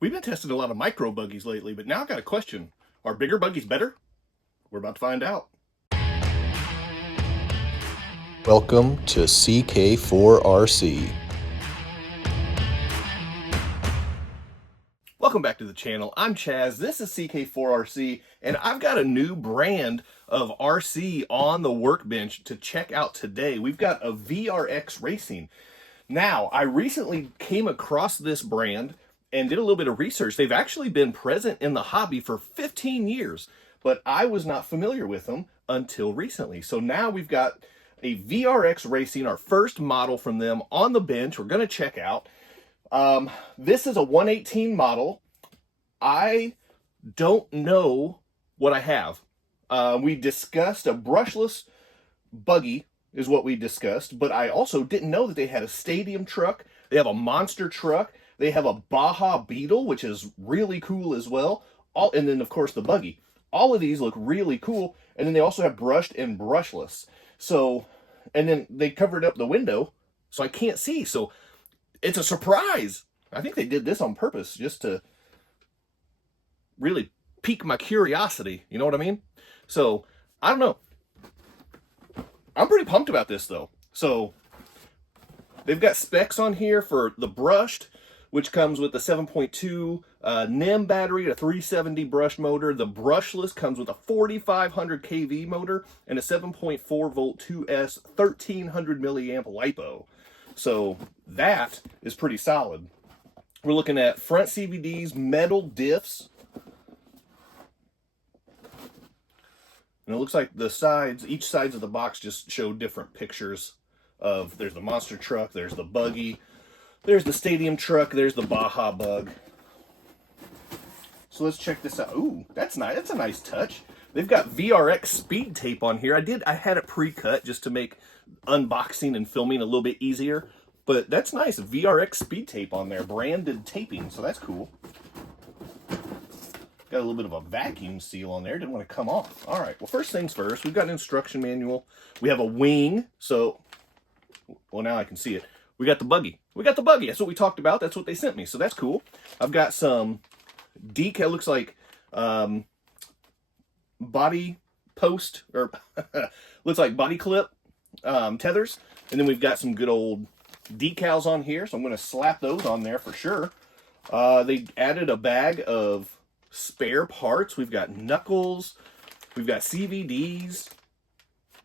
We've been testing a lot of micro buggies lately, but now I got a question. Are bigger buggies better? We're about to find out. Welcome to CK4RC. Welcome back to the channel. I'm Chaz. This is CK4RC, and I've got a new brand of RC on the workbench to check out today. We've got a VRX Racing. Now, I recently came across this brand and did a little bit of research. They've actually been present in the hobby for 15 years, but I was not familiar with them until recently. So now we've got a VRX Racing, our first model from them on the bench. We're going to check out. This is a 118 model. I don't know what I have. We discussed a brushless buggy is what we discussed, but I also didn't know that they had a stadium truck. They have a monster truck. They have a Baja Beetle, which is really cool as well. And then, of course, the buggy. All of these look really cool. And then they also have brushed and brushless. So, and then they covered up the window, so I can't see. So it's a surprise. I think they did this on purpose just to really pique my curiosity. You know what I mean? So, I don't know. I'm pretty pumped about this, though. So, they've got specs on here for the brushed, which comes with the 7.2 NIM battery, a 370 brush motor. The brushless comes with a 4,500 kV motor and a 7.4 volt 2S 1300 milliamp LiPo. So that is pretty solid. We're looking at front CVDs, metal diffs. And it looks like the sides, each sides of the box just show different pictures of, there's the monster truck, there's the buggy, there's the stadium truck, there's the Baja Bug. So let's check this out. Ooh, that's nice. That's a nice touch. They've got VRX speed tape on here. I had it pre-cut just to make unboxing and filming a little bit easier. But that's nice. VRX speed tape on there. Branded taping, so that's cool. Got a little bit of a vacuum seal on there. Didn't want to come off. All right, well, first things first. We've got an instruction manual. We have a wing. So, well, now I can see it. We got the buggy. We got the buggy. That's what we talked about. That's what they sent me. So that's cool. I've got some decal. Looks like body post, or looks like body clip tethers. And then we've got some good old decals on here. So I'm going to slap those on there for sure. They added a bag of spare parts. We've got knuckles. We've got CVDs.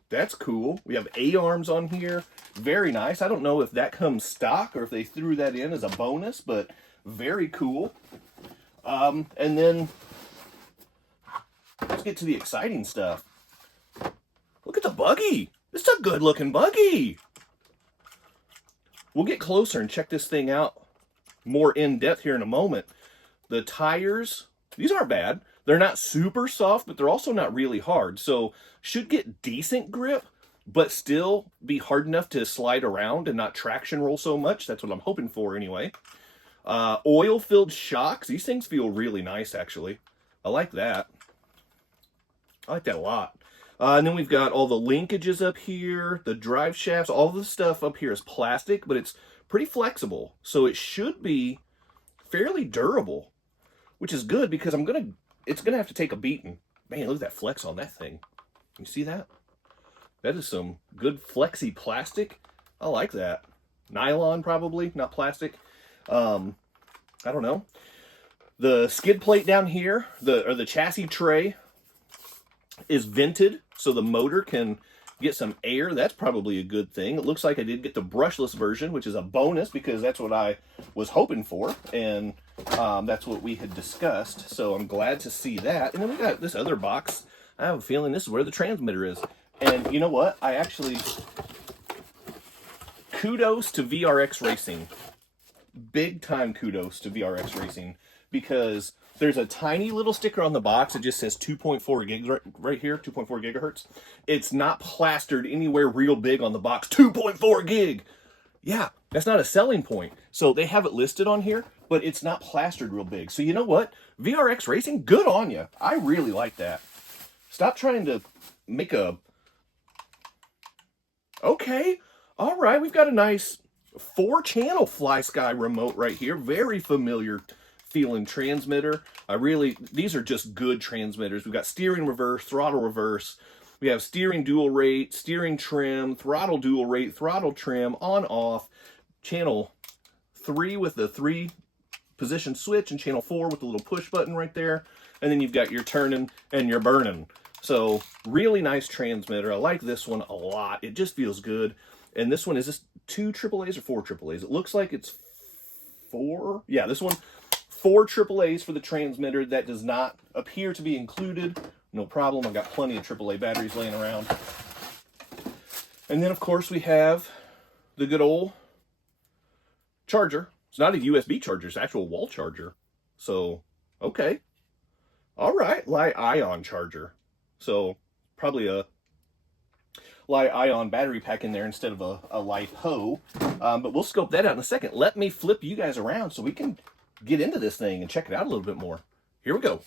That's cool. We have A-arms on here. Very nice. I don't know if that comes stock or if they threw that in as a bonus, but very cool. And then let's get to the exciting stuff. Look at the buggy. This is a good looking buggy. We'll get closer and check this thing out more in depth here in a moment. The tires, these aren't bad. They're not super soft, but they're also not really hard. So should get decent grip, but still be hard enough to slide around and not traction roll so much. That's what I'm hoping for anyway. Oil-filled shocks. These things feel really nice, actually. I like that. I like that a lot. And then we've got all the linkages up here, the drive shafts. All the stuff up here is plastic, but it's pretty flexible. So it should be fairly durable, which is good because it's gonna have to take a beating. Man, look at that flex on that thing. You see that? That is some good flexy plastic. I like that. Nylon probably, not plastic. I don't know. The skid plate down here, the chassis tray is vented so the motor can get some air. That's probably a good thing. It looks like I did get the brushless version, which is a bonus because that's what I was hoping for, and that's what we had discussed. So I'm glad to see that. And then we got this other box. I have a feeling this is where the transmitter is. And you know what? I actually, kudos to VRX Racing. Big time kudos to VRX Racing, because there's a tiny little sticker on the box. It just says 2.4 gigs right here, 2.4 gigahertz. It's not plastered anywhere real big on the box. 2.4 gig. Yeah, that's not a selling point. So they have it listed on here, but it's not plastered real big. So you know what? VRX Racing, good on you. I really like that. Stop trying to make a... Okay, all right, we've got a nice 4-channel FlySky remote right here. Very familiar feeling transmitter. These are just good transmitters. We've got steering reverse, throttle reverse. We have steering dual rate, steering trim, throttle dual rate, throttle trim, on off, channel 3 with the 3 position switch, and channel 4 with the little push button right there. And then you've got your turning and your burning. So really nice transmitter. I like this one a lot. It just feels good. And this one, is this 2 AAAs or 4 AAAs? It looks like it's 4. Yeah, this one, 4 AAAs for the transmitter. That does not appear to be included. No problem. I've got plenty of AAA batteries laying around. And then, of course, we have the good old charger. It's not a USB charger. It's an actual wall charger. So, okay. All right. Li-ion charger. So, probably a Li-ion battery pack in there instead of a LiPo. But we'll scope that out in a second. Let me flip you guys around so we can get into this thing and check it out a little bit more. Here we go.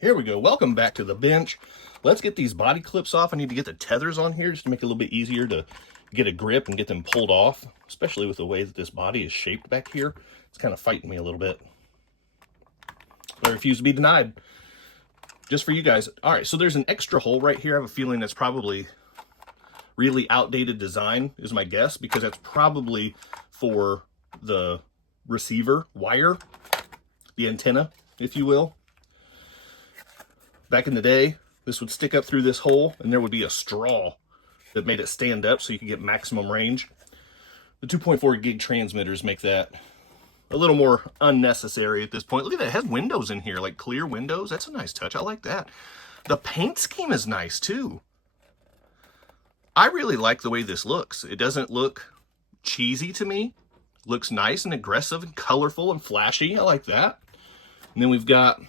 Here we go. Welcome back to the bench. Let's get these body clips off. I need to get the tethers on here just to make it a little bit easier to get a grip and get them pulled off, especially with the way that this body is shaped back here. It's kind of fighting me a little bit. I refuse to be denied. Just for you guys. All right, so there's an extra hole right here. I have a feeling that's probably really outdated design is my guess, because that's probably for the receiver wire, the antenna, if you will. Back in the day, this would stick up through this hole and there would be a straw that made it stand up so you could get maximum range. The 2.4 gig transmitters make that a little more unnecessary at this point. Look at that, it has windows in here, like clear windows. That's a nice touch, I like that. The paint scheme is nice too. I really like the way this looks. It doesn't look cheesy to me. It looks nice and aggressive and colorful and flashy. I like that. And then we've got,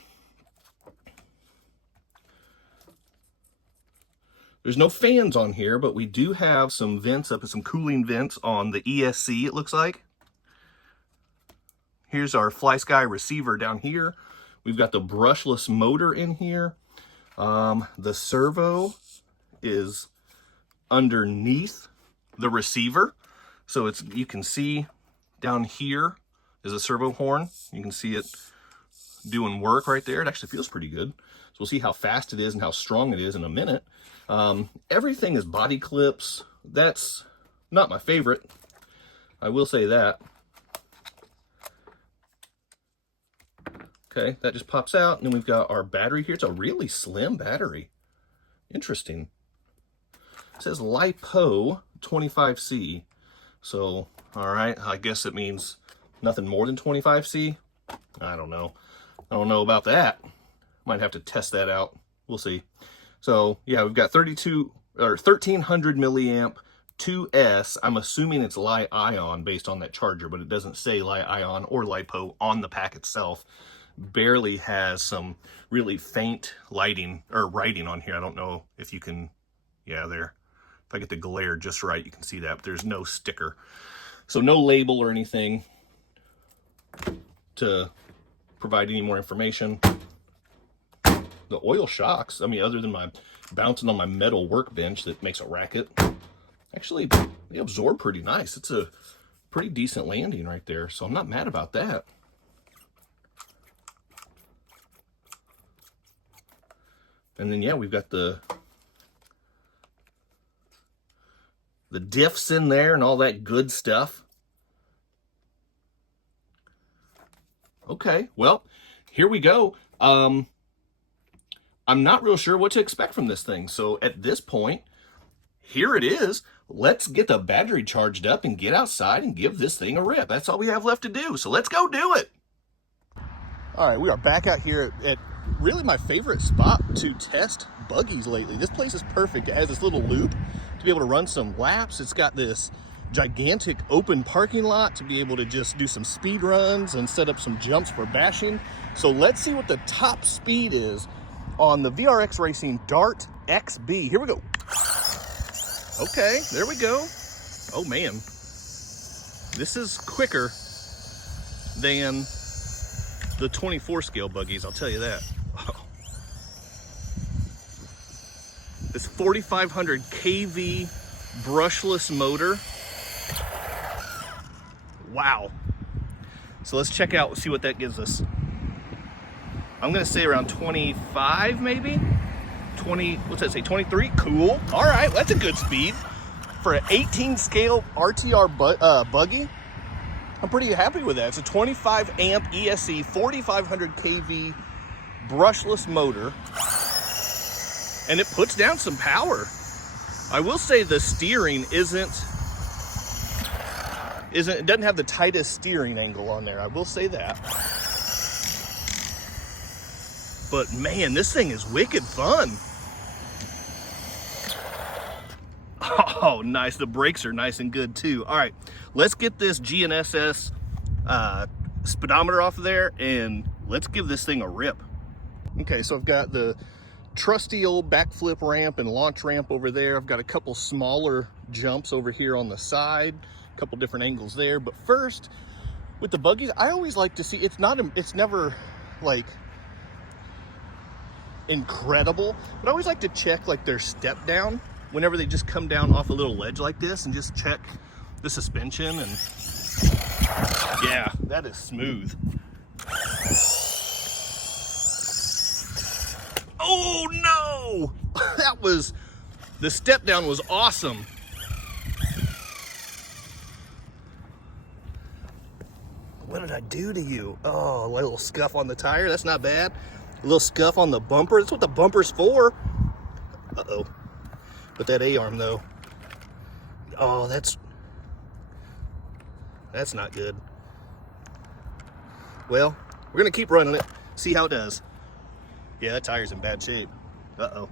there's no fans on here, but we do have some vents up and some cooling vents on the ESC, it looks like. Here's our FlySky receiver down here. We've got the brushless motor in here. The servo is underneath the receiver, so it's, you can see down here is a servo horn. You can see it doing work right there. It actually feels pretty good. So we'll see how fast it is and how strong it is in a minute. Everything is body clips. That's not my favorite, I will say that. Okay, that just pops out, and then we've got our battery here. It's a really slim battery. Interesting. It says LiPo 25C. So, all right, I guess it means nothing more than 25C. I don't know. I don't know about that. Might have to test that out. We'll see. So, yeah, we've got 1300 milliamp 2S. I'm assuming it's Li-ion based on that charger, but it doesn't say Li-ion or LiPo on the pack itself. Barely has some really faint lighting or writing on here. I don't know if you can, yeah, there. If I get the glare just right, you can see that, but there's no sticker. So no label or anything to provide any more information. The oil shocks, I mean, other than my bouncing on my metal workbench that makes a racket, actually, they absorb pretty nice. It's a pretty decent landing right there, so I'm not mad about that. And then, yeah, we've got the diffs in there and all that good stuff. Okay, well, here we go. I'm not real sure what to expect from this thing. So at this point, here it is. Let's get the battery charged up and get outside and give this thing a rip. That's all we have left to do. So let's go do it. All right, we are back out here at really my favorite spot to test buggies lately. This place is perfect. It has this little loop to be able to run some laps. It's got this gigantic open parking lot to be able to just do some speed runs and set up some jumps for bashing. So let's see what the top speed is on the VRX Racing Dart XB. Here we go. Okay, there we go. Oh man, this is quicker than the 24 scale buggies, I'll tell you that. Oh. This 4500 kV brushless motor. Wow. So let's check out, see what that gives us. I'm gonna say around 25 maybe. 20, what's that say, 23? Cool. All right, that's a good speed. For an 18 scale RTR buggy, I'm pretty happy with that. It's a 25 amp ESC 4500 kV brushless motor, and it puts down some power. I will say the steering it doesn't have the tightest steering angle on there. I will say that. But man, this thing is wicked fun. Oh, nice. The brakes are nice and good too. All right, let's get this GNSS speedometer off of there and let's give this thing a rip. Okay, so I've got the trusty old backflip ramp and launch ramp over there. I've got a couple smaller jumps over here on the side, a couple different angles there. But first, with the buggies, I always like to see, it's never like incredible, but I always like to check like their step down whenever they just come down off a little ledge like this, and just check the suspension. And yeah, that is smooth. Oh no! The step down was awesome. What did I do to you? Oh, a little scuff on the tire, that's not bad. A little scuff on the bumper, that's what the bumper's for. Uh-oh. But that A-arm though, oh, that's not good. Well, we're gonna keep running it, see how it does. Yeah, that tire's in bad shape. Uh-oh.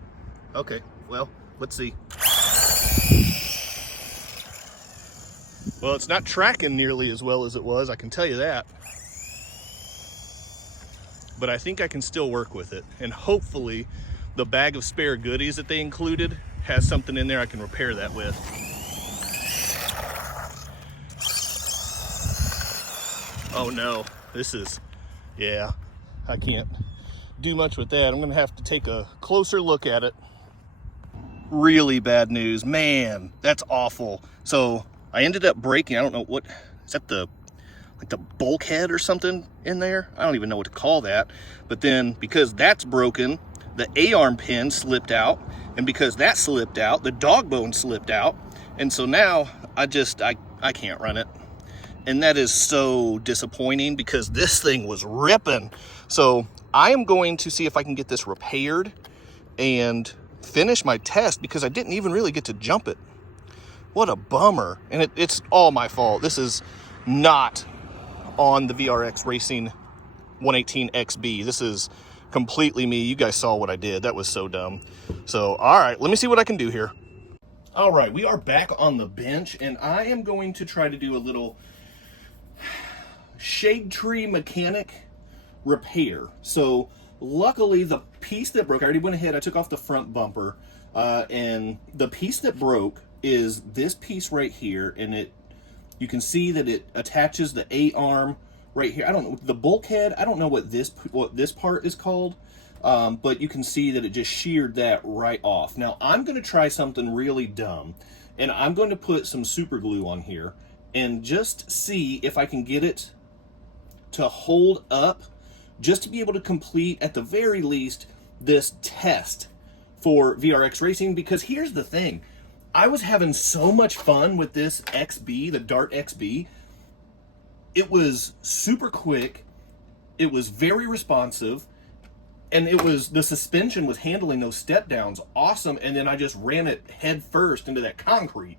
Okay, well, let's see. Well, it's not tracking nearly as well as it was, I can tell you that. But I think I can still work with it. And hopefully the bag of spare goodies that they included has something in there I can repair that with. Oh no, yeah, I can't do much with that. I'm gonna have to take a closer look at it. Really bad news, man, that's awful. So I ended up breaking, I don't know what, is that like the bulkhead or something in there? I don't even know what to call that. But then because that's broken, the A-arm pin slipped out, and because that slipped out, the dog bone slipped out, and so now I can't run it. And that is so disappointing because this thing was ripping. So I am going to see if I can get this repaired and finish my test, because I didn't even really get to jump it. What a bummer. And it's all my fault. This is not on the VRX Racing 118XB. This is completely me. You guys saw what I did. That was so dumb. So, all right, let me see what I can do here. All right, we are back on the bench, and I am going to try to do a little shade tree mechanic repair. So, luckily, the piece that broke, I already went ahead, I took off the front bumper, and the piece that broke is this piece right here, and you can see that it attaches the A-arm right here. I don't know, the bulkhead, I don't know what this part is called, but you can see that it just sheared that right off. Now, I'm going to try something really dumb, and I'm going to put some super glue on here and just see if I can get it to hold up, just to be able to complete, at the very least, this test for VRX Racing. Because here's the thing, I was having so much fun with this XB, the Dart XB. It was super quick, it was very responsive, and the suspension was handling those step downs awesome, and then I just ran it head first into that concrete.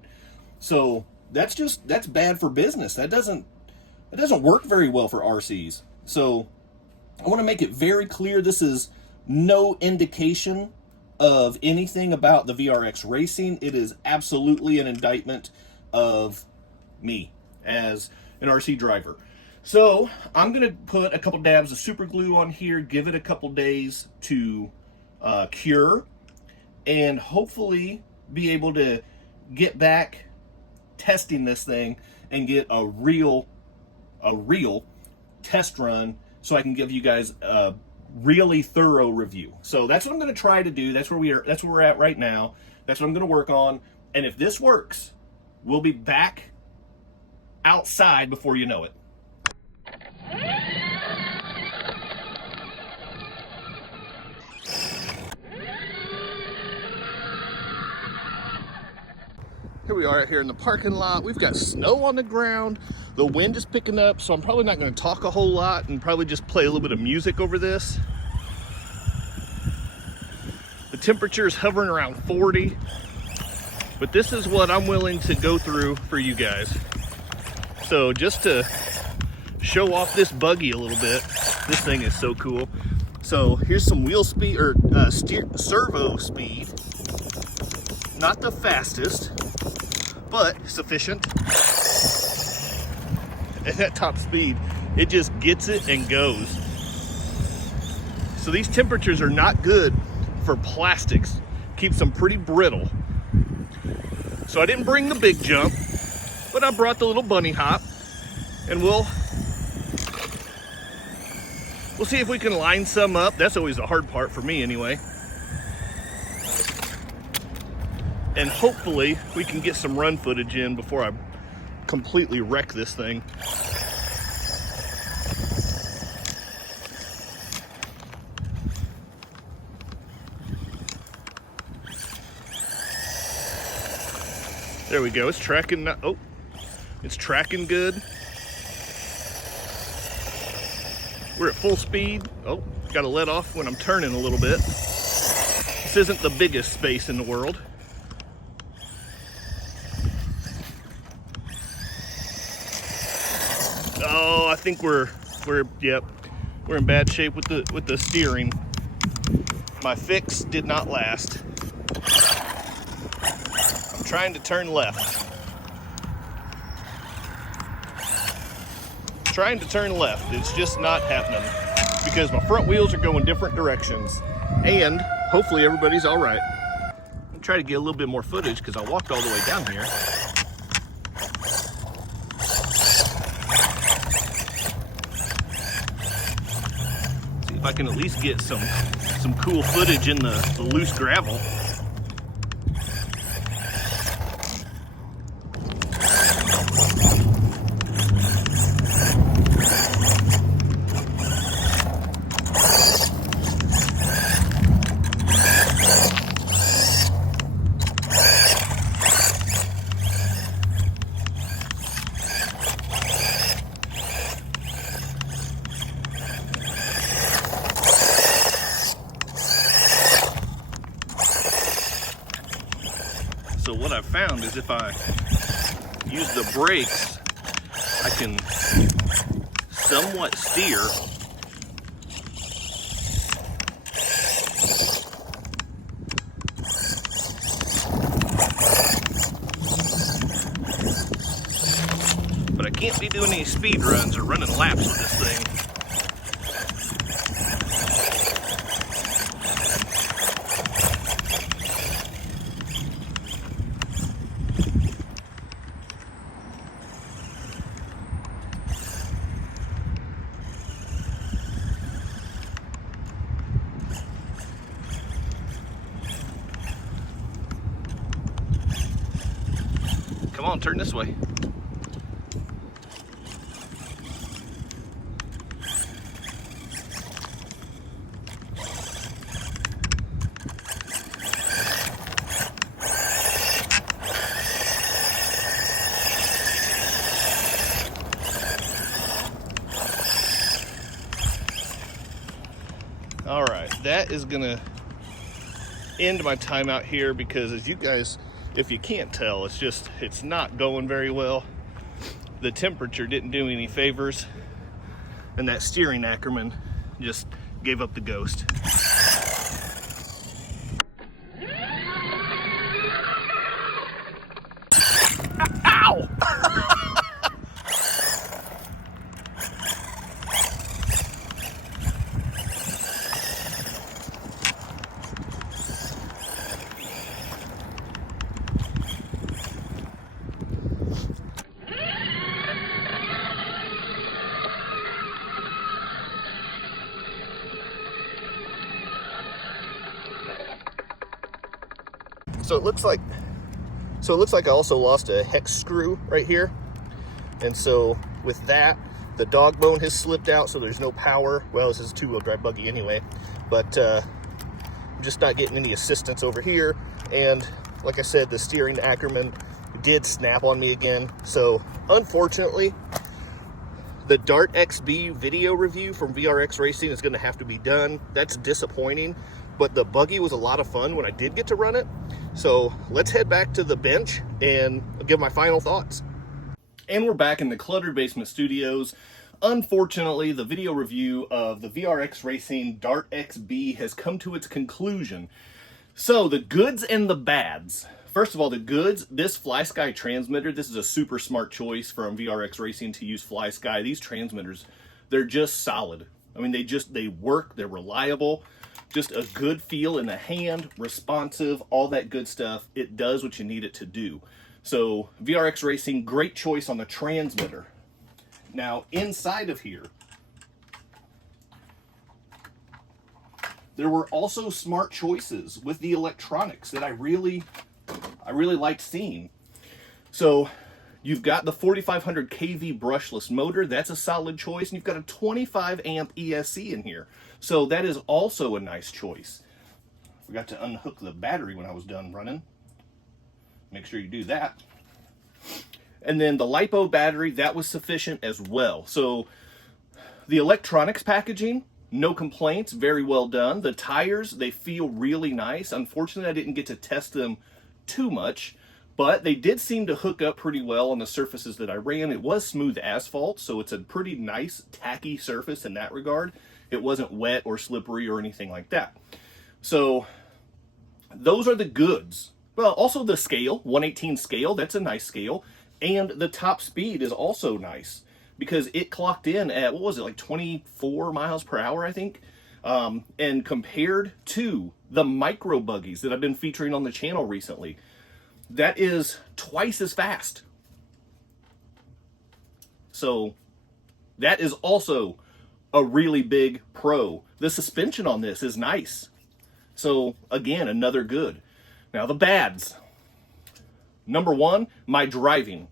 So that's bad for business. That doesn't work very well for RCs. So I want to make it very clear, this is no indication of anything about the VRX Racing. It is absolutely an indictment of me as an RC driver. So I'm going to put a couple dabs of super glue on here, give it a couple days to cure, and hopefully be able to get back testing this thing and get a real test run, so I can give you guys a really thorough review. So that's what I'm going to try to do. That's where we're at right now. That's what I'm going to work on. And if this works, we'll be back outside before you know it. Here we are out here in the parking lot. We've got snow on the ground. The wind is picking up, so I'm probably not going to talk a whole lot and probably just play a little bit of music over this. The temperature is hovering around 40, but this is what I'm willing to go through for you guys. So just to show off this buggy a little bit, this thing is so cool. So here's some wheel speed, or servo speed. Not the fastest, but sufficient. And at top speed, it just gets it and goes. So these temperatures are not good for plastics. Keeps them pretty brittle. So I didn't bring the big jump, but I brought the little bunny hop, and we'll see if we can line some up. That's always the hard part for me anyway. And hopefully we can get some run footage in before I completely wreck this thing. There we go, it's tracking, oh, it's tracking good. We're at full speed. Oh, gotta let off when I'm turning a little bit. This isn't the biggest space in the world. Oh, I think we're in bad shape with the steering. My fix did not last. I'm trying to turn left. Trying to turn left. It's just not happening because my front wheels are going different directions. And hopefully everybody's all right. I'm trying to get a little bit more footage because I walked all the way down here. If I can at least get some cool footage in the loose gravel. So what I've found is if I use the brakes, I can somewhat steer. But I can't be doing any speed runs or running laps with this thing. Come on, turn this way. All right, that is gonna end my time out here because as you guys, if you can't tell, it's not going very well. The temperature didn't do any favors, and that steering Ackerman just gave up the ghost. Ow! So it looks like I also lost a hex screw right here. And so with that, the dog bone has slipped out, so there's no power. Well, this is a two-wheel drive buggy anyway, but I'm just not getting any assistance over here. And like I said, the steering Ackerman did snap on me again. So unfortunately, the Dart XB video review from VRX Racing is going to have to be done. That's disappointing, but the buggy was a lot of fun when I did get to run it. So let's head back to the bench and give my final thoughts. And we're back in the Cluttered Basement Studios. Unfortunately, the video review of the VRX Racing Dart XB has come to its conclusion. So the goods and the bads. First of all, the goods, this FlySky transmitter, this is a super smart choice from VRX Racing to use FlySky. These transmitters, they're just solid. I mean, they work, they're reliable, just a good feel in the hand, responsive, all that good stuff. It does what you need it to do. So VRX Racing, great choice on the transmitter. Now, inside of here, there were also smart choices with the electronics that I really liked seeing. So you've got the 4500 kV brushless motor. That's a solid choice. And you've got a 25 amp ESC in here. So that is also a nice choice. Forgot to unhook the battery when I was done running. Make sure you do that. And then the LiPo battery, that was sufficient as well. So the electronics packaging, no complaints, very well done. The tires, they feel really nice. Unfortunately, I didn't get to test them too much, but they did seem to hook up pretty well on the surfaces that I ran. It was smooth asphalt, so it's a pretty nice, tacky surface in that regard. It wasn't wet or slippery or anything like that. So those are the goods. Well, also the scale, 118 scale, that's a nice scale. And the top speed is also nice because it clocked in at, what was it, like 24 miles per hour, I think? And compared to the micro buggies that I've been featuring on the channel recently, that is twice as fast. So that is also a really big pro. The suspension on this is nice. So again, another good. Now the bads. Number one, my driving.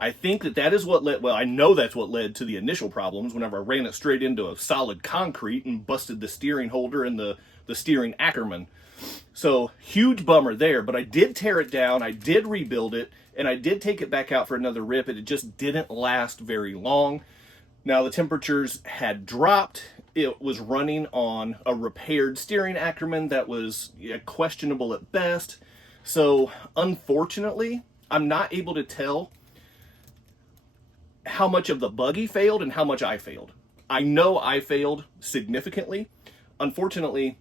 I think that is what led, well, I know that's what led to the initial problems whenever I ran it straight into a solid concrete and busted the steering holder and the steering Ackerman. So huge bummer there, but I did tear it down, I did rebuild it, and I did take it back out for another rip, and it just didn't last very long. Now the temperatures had dropped. It was running on a repaired steering Ackerman that was questionable at best. So unfortunately, I'm not able to tell how much of the buggy failed and how much I failed. I know I failed significantly. Unfortunately,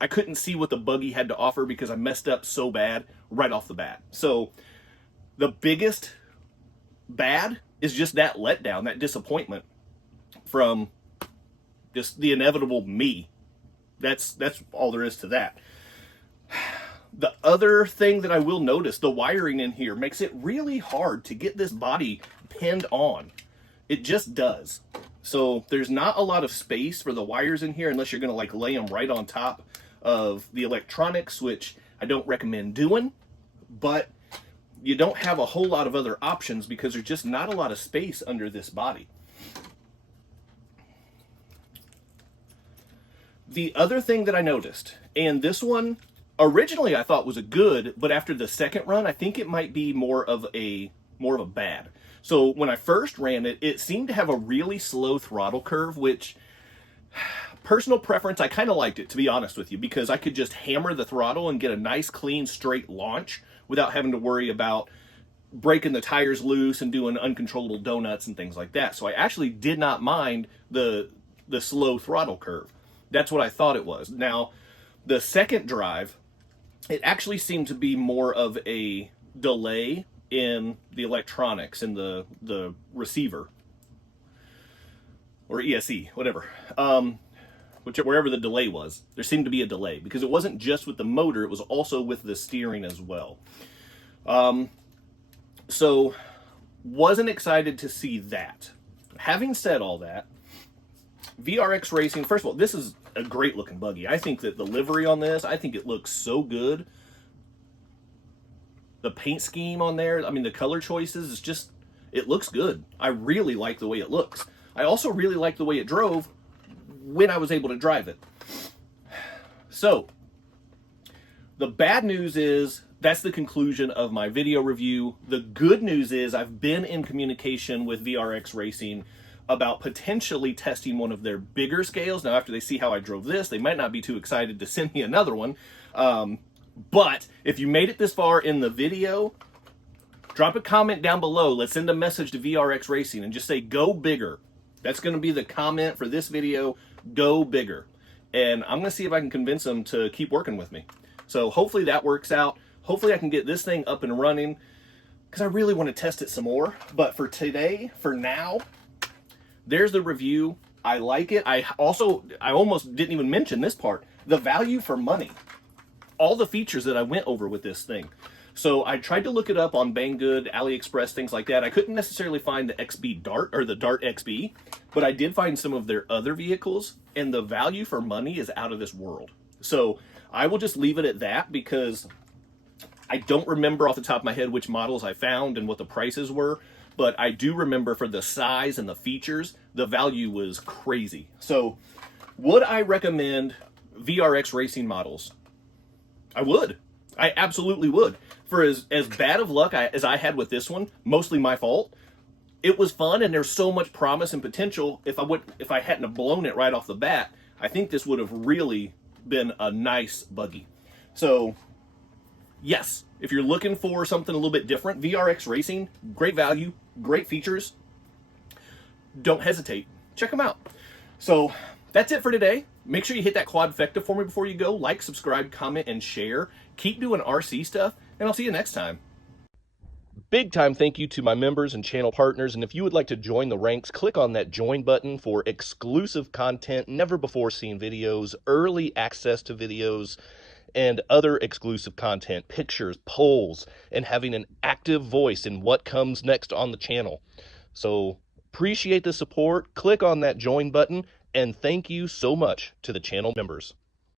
I couldn't see what the buggy had to offer because I messed up so bad right off the bat. So the biggest bad is just that letdown, that disappointment from just the inevitable me. That's all there is to that. The other thing that I will notice, the wiring in here makes it really hard to get this body pinned on. It just does. So there's not a lot of space for the wires in here unless you're going to like lay them right on top of the electronics, which I don't recommend doing, but you don't have a whole lot of other options because there's just not a lot of space under this body. The other thing that I noticed, and this one originally I thought was a good, but after the second run, I think it might be more of a bad. So when I first ran it, it seemed to have a really slow throttle curve, which personal preference, I kind of liked it, to be honest with you, because I could just hammer the throttle and get a nice, clean, straight launch without having to worry about breaking the tires loose and doing uncontrollable donuts and things like that. So I actually did not mind the slow throttle curve. That's what I thought it was. Now, the second drive, it actually seemed to be more of a delay in the electronics and the receiver or ESC, whatever, wherever the delay was. There seemed to be a delay because it wasn't just with the motor, it was also with the steering as well. So wasn't excited to see that. Having said all that, VRX Racing, first of all, this is a great looking buggy. I think that the livery on this, I think it looks so good. The paint scheme on there, I mean, the color choices, is just, it looks good. I really like the way it looks. I also really like the way it drove when I was able to drive it. So, the bad news is that's the conclusion of my video review. The good news is I've been in communication with VRX Racing about potentially testing one of their bigger scales. Now, after they see how I drove this, they might not be too excited to send me another one. But if you made it this far in the video, drop a comment down below. Let's send a message to VRX Racing and just say, go bigger. That's going to be the comment for this video, go bigger. And I'm going to see if I can convince them to keep working with me. So hopefully that works out. Hopefully I can get this thing up and running because I really want to test it some more. But for today, for now, there's the review. I like it. I almost didn't even mention this part. The value for money. All the features that I went over with this thing. So I tried to look it up on Banggood, AliExpress, things like that. I couldn't necessarily find the XB Dart or the Dart XB, but I did find some of their other vehicles, and the value for money is out of this world. So I will just leave it at that because I don't remember off the top of my head which models I found and what the prices were, but I do remember for the size and the features, the value was crazy. So would I recommend VRX Racing models? I would. I absolutely would. For as bad of luck as I had with this one, mostly my fault, it was fun and there's so much promise and potential. If I hadn't have blown it right off the bat, I think this would have really been a nice buggy. So yes, if you're looking for something a little bit different, VRX Racing, great value, great features. Don't hesitate. Check them out. So that's it for today. Make sure you hit that quadfecta for me before you go. Like, subscribe, comment, and share. Keep doing RC stuff, and I'll see you next time. Big time thank you to my members and channel partners, and if you would like to join the ranks, click on that join button for exclusive content, never before seen videos, early access to videos, and other exclusive content, pictures, polls, and having an active voice in what comes next on the channel. So appreciate the support. Click on that join button, and thank you so much to the channel members.